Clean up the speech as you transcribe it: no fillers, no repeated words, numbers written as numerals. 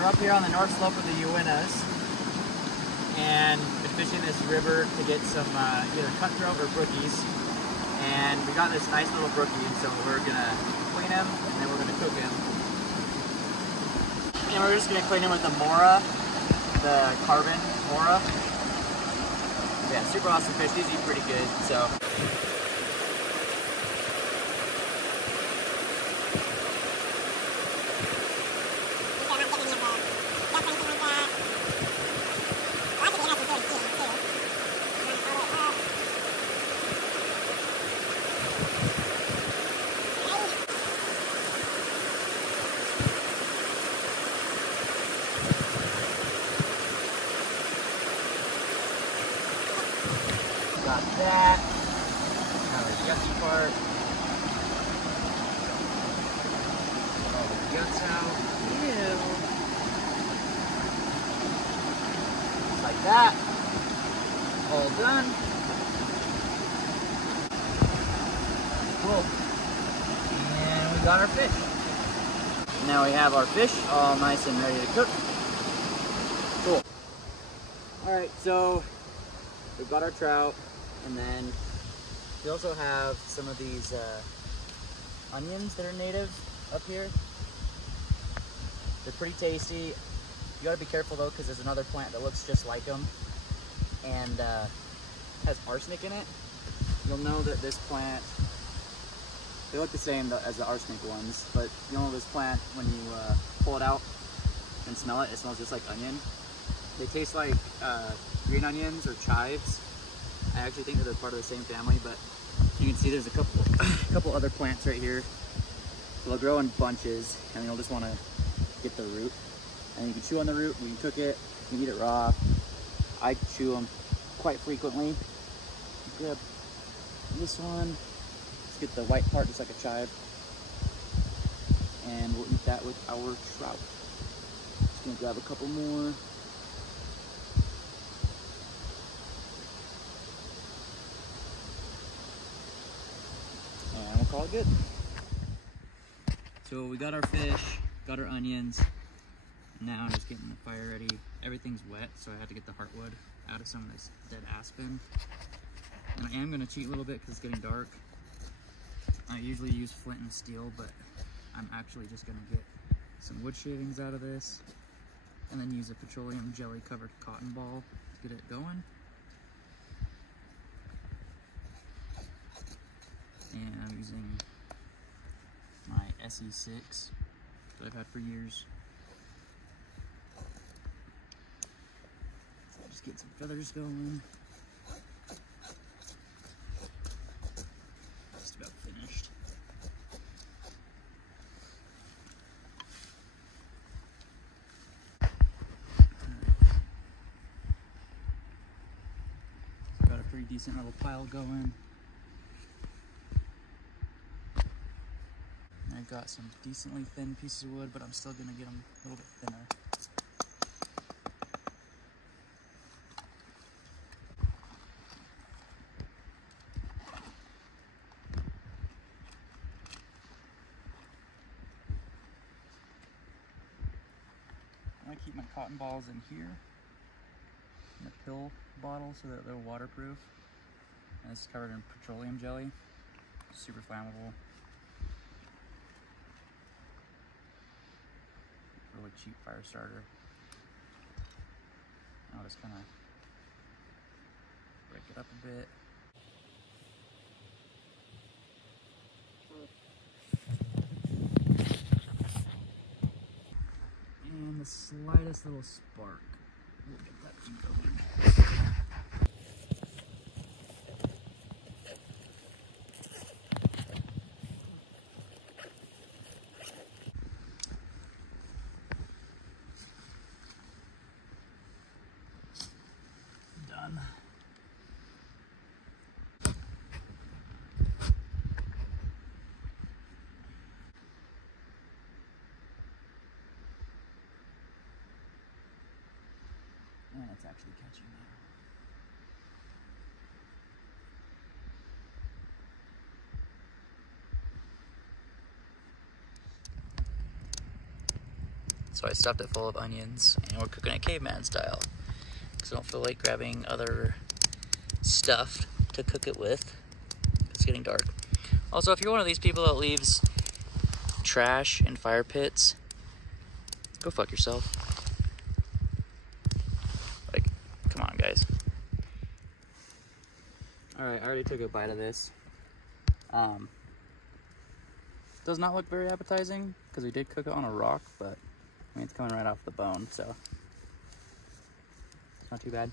We're up here on the north slope of the Uintas and been fishing this river to get some either cutthroat or brookies. And we got this nice little brookie, so we're gonna clean him and then we're gonna cook him. And we're just gonna clean him with the Mora, the carbon Mora. Yeah, super awesome fish. These eat pretty good, so. Got that. Now the gutsy part. All the guts out. Ew. Like that. All done. Cool. And we got our fish. Now we have our fish all nice and ready to cook. Cool. Alright, so we've got our trout. And then we also have some of these onions that are native up here. They're pretty tasty. You gotta be careful though, because there's another plant that looks just like them and has arsenic in it. You'll know that this plant, they look the same as the arsenic ones, but you'll know this plant when you pull it out and smell it, it smells just like onion. They taste like green onions or chives. I actually think that they're part of the same family, but you can see there's a couple other plants right here. They'll grow in bunches, and you'll just want to get the root. And you can chew on the root, you can cook it, you can eat it raw. I chew them quite frequently. Grab this one, let's get the white part just like a chive. And we'll eat that with our trout. Just gonna grab a couple more. Call it good. So we got our fish, got our onions. Now I'm just getting the fire ready. Everything's wet, so I had to get the heartwood out of some of this dead aspen. And I am going to cheat a little bit because it's getting dark. I usually use flint and steel, but I'm actually just going to get some wood shavings out of this and then use a petroleum jelly covered cotton ball to get it going. And I'm using my SE6 that I've had for years. So just get some feathers going. Just about finished. So got a pretty decent little pile going. I've got some decently thin pieces of wood, but I'm still gonna get them a little bit thinner. I keep my cotton balls in here, in a pill bottle so that they're waterproof. And it's covered in petroleum jelly, super flammable. Really cheap fire starter. I'll just kind of break it up a bit. And the slightest little spark will get that thing going. Done. And it's actually catching now. So I stuffed it full of onions, and we're cooking it caveman style. Because I don't feel like grabbing other stuff to cook it with. It's getting dark. Also, if you're one of these people that leaves trash in fire pits, go fuck yourself. Like, come on, guys. Alright, I already took a bite of this. Does not look very appetizing, because we did cook it on a rock, but I mean, it's coming right off the bone, so it's not too bad.